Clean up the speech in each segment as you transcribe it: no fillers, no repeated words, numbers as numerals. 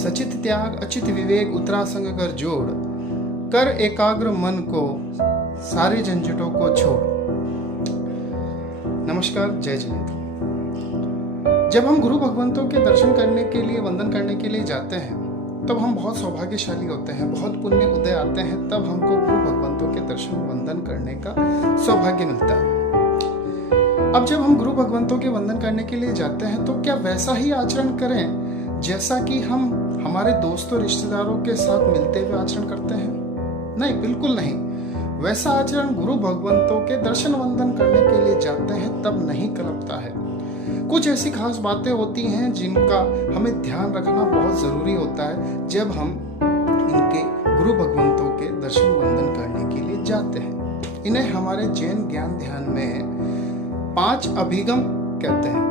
सचित त्याग अचित विवेक उत्तरासंग कर जोड़, कर एकाग्र मन को सारे झंझटों को छोड़। नमस्कार, जय जिनेन्द्र। जब हम गुरु भगवंतों के दर्शन करने के लिए, वंदन करने के लिए जाते हैं, तब हम बहुत सौभाग्यशाली होते हैं, बहुत पुण्य उदय आते हैं, तब हमको गुरु भगवंतों के दर्शन वंदन करने का सौभाग्य मिलता है। अब जब हम गुरु भगवंतों के वंदन करने के लिए जाते हैं तो क्या वैसा ही आचरण करें जैसा कि हम हमारे दोस्तों रिश्तेदारों के साथ मिलते हुए आचरण करते हैं? नहीं, बिल्कुल नहीं। वैसा आचरण गुरु भगवंतों के दर्शन वंदन करने के लिए जाते हैं तब नहीं कलपता है। कुछ ऐसी खास बातें होती हैं जिनका हमें ध्यान रखना बहुत जरूरी होता है जब हम इनके गुरु भगवंतों के दर्शन वंदन करने के लिए जाते हैं। इन्हें हमारे जैन ज्ञान ध्यान में 5 अभिगम कहते हैं।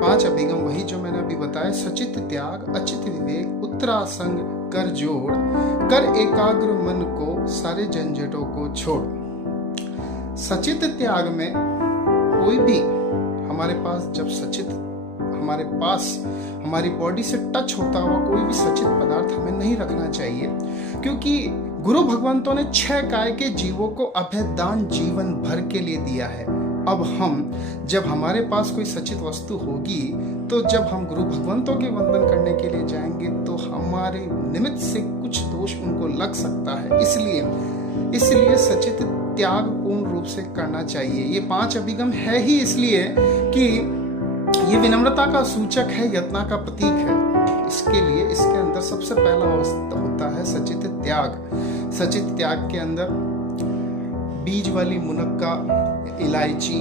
5 अभिगम वही जो मैंने अभी बताया, सचित त्याग अचित विवेक उत्तरासंग कर जोड़, कर एकाग्र मन को सारे झंझटों को छोड़। सचित त्याग में कोई भी हमारे पास, जब सचित हमारे पास हमारी बॉडी से टच होता हुआ कोई भी सचित पदार्थ हमें नहीं रखना चाहिए, क्योंकि गुरु भगवंतों ने 6 काय के जीवों को अभेदान जीवन भर के लिए दिया है। अब हम जब हमारे पास कोई सचित वस्तु होगी तो जब हम गुरु भगवंतों के वंदन करने के लिए जाएंगे तो हमारे निमित्त से कुछ दोष उनको लग सकता है। इसलिए सचित त्याग पूर्ण रूप से करना चाहिए। ये 5 अभिगम है ही इसलिए कि ये विनम्रता का सूचक है, यत्न का प्रतीक है। इसके लिए इसके अंदर सबसे पहला होता है सचित त्याग। सचित त्याग के अंदर बीज वाली मुनक्का, इलायची,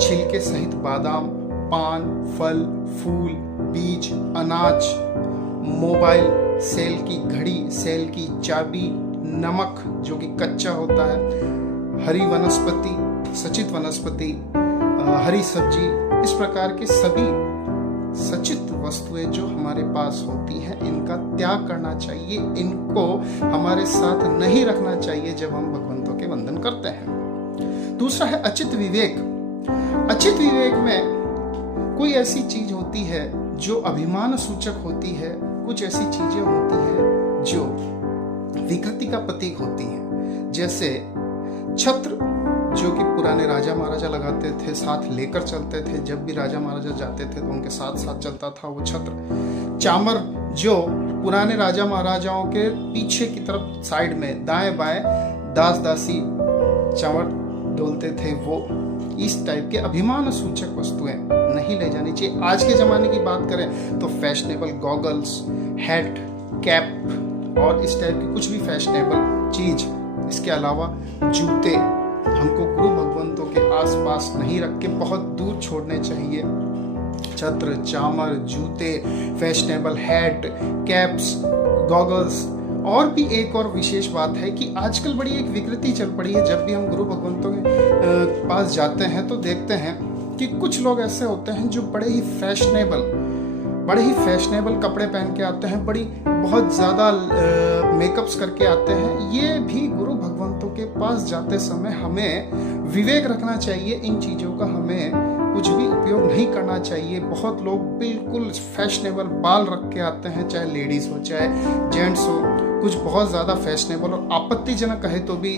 छिलके सहित बादाम, पान, फल, फूल, बीज, अनाज, मोबाइल, सेल की घड़ी, सेल की चाबी, नमक जो कि कच्चा होता है, हरी वनस्पति, सचित वनस्पति, हरी सब्जी, इस प्रकार के सभी सचित वस्तुएं जो हमारे पास होती हैं इनका त्याग करना चाहिए। इनको हमारे साथ नहीं रखना चाहिए जब हम भगवंतों के वंदन करते हैं। दूसरा है अचित विवेक। अचित विवेक में कोई ऐसी चीज होती है जो अभिमान सूचक होती है, कुछ ऐसी चीजें होती हैं जो विकृति का प्रतीक होती हैं। जैसे छत्र, जो कि पुराने राजा महाराजा लगाते थे, साथ लेकर चलते थे। जब भी राजा महाराजा जाते थे तो उनके साथ साथ चलता था वो छत्र। चामर, जो पुराने राजा महाराजाओं के पीछे की तरफ साइड में दाएं बाएं दास दासी चामर डोलते थे, वो इस टाइप के अभिमान सूचक वस्तुएं नहीं ले जानी चाहिए। आज के जमाने की बात करें तो फैशनेबल गॉगल्स, हैट, कैप और इस टाइप की कुछ भी फैशनेबल चीज, इसके अलावा जूते हमको गुरु भगवंतों के आसपास नहीं रख के बहुत दूर छोड़ने चाहिए। छत्र, चामर, जूते, फैशनेबल हैट, कैप्स, गॉगल्स। और भी एक और विशेष बात है कि आजकल बड़ी एक विकृति चल पड़ी है। जब भी हम गुरु भगवंतों के पास जाते हैं तो देखते हैं कि कुछ लोग ऐसे होते हैं जो बड़े ही फैशनेबल कपड़े पहन के आते हैं, बहुत ज़्यादा मेकअप्स करके आते हैं। ये भी गुरु भगवंतों के पास जाते समय हमें विवेक रखना चाहिए। इन चीज़ों का हमें कुछ भी उपयोग नहीं करना चाहिए। बहुत लोग बिल्कुल फैशनेबल बाल रख के आते हैं, चाहे लेडीज हो चाहे जेंट्स हो, कुछ बहुत ज़्यादा फैशनेबल और आपत्तिजनक कहे तो भी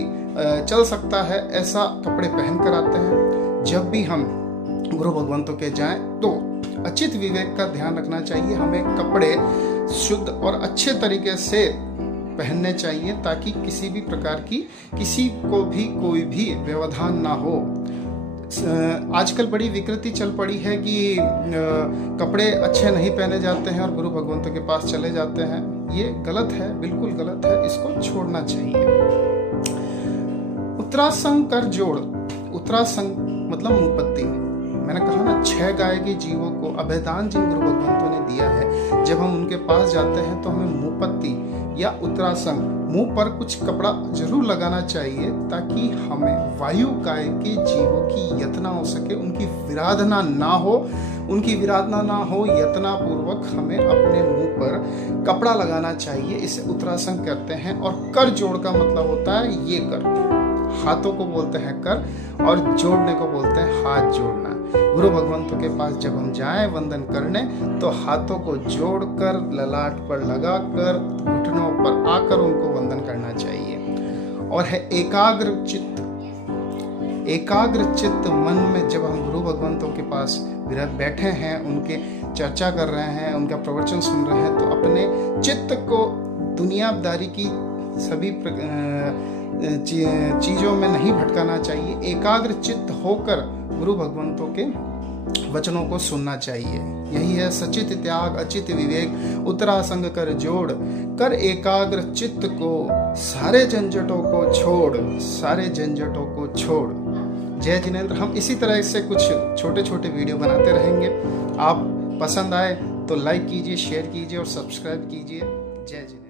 चल सकता है, ऐसा कपड़े पहन कर आते हैं। जब भी हम गुरु भगवंतों के जाएं तो अचित विवेक का ध्यान रखना चाहिए। हमें कपड़े शुद्ध और अच्छे तरीके से पहनने चाहिए ताकि किसी भी प्रकार की किसी को भी कोई भी व्यवधान ना हो। आजकल बड़ी विकृति चल पड़ी है कि कपड़े अच्छे नहीं पहने जाते हैं और गुरु भगवंतों के पास चले जाते हैं। ये गलत है, बिल्कुल गलत है, इसको छोड़ना चाहिए। उत्तरासंग कर जोड़। उत्तरासंग मतलब मुंहपत्ती। मैंने कहा ना, 6 गाय के जीवों को अभेदान जिन गुरु भगवंतों ने दिया है, जब हम उनके पास जाते हैं तो हमें मुंहपत्ती या उत्तरासंग, मुंह पर कुछ कपड़ा जरूर लगाना चाहिए ताकि हमें वायु काय के जीवों की यातना हो सके, उनकी विराधना ना हो। यत्ना पूर्वक हमें अपने मुंह पर कपड़ा लगाना चाहिए, इसे उत्तरासंग कहते हैं। और कर जोड़ का मतलब होता है ये कर, हाथों को बोलते हैं कर और जोड़ने को बोलते हैं हाथ जोड़ना। गुरु भगवंतों के पास जब हम जाएं वंदन करने, तो हाथों को जोड़कर, ललाट पर लगाकर, घुटनों पर आकर उनको वंदन करना चाहिए। और है एकाग्र चित्त मन में जब हम गुरु भगवंतों के पास बैठे हैं, उनके चर्चा कर रहे हैं, उनका प्रवचन सुन रहे हैं, तो अपने चित्त को दुनियादारी की सभी चीज़ों में नहीं भटकाना चाहिए। एकाग्र चित्त होकर गुरु भगवंतों के वचनों को सुनना चाहिए। यही है सचित त्याग अचित विवेक, उतरा संग कर जोड़, कर एकाग्र चित्त को, सारे झंझटों को छोड़, सारे झंझटों को छोड़। जय जिनेंद्र। हम इसी तरह से कुछ छोटे छोटे वीडियो बनाते रहेंगे। आप पसंद आए तो लाइक कीजिए, शेयर कीजिए और सब्सक्राइब कीजिए। जय जिनेंद्र।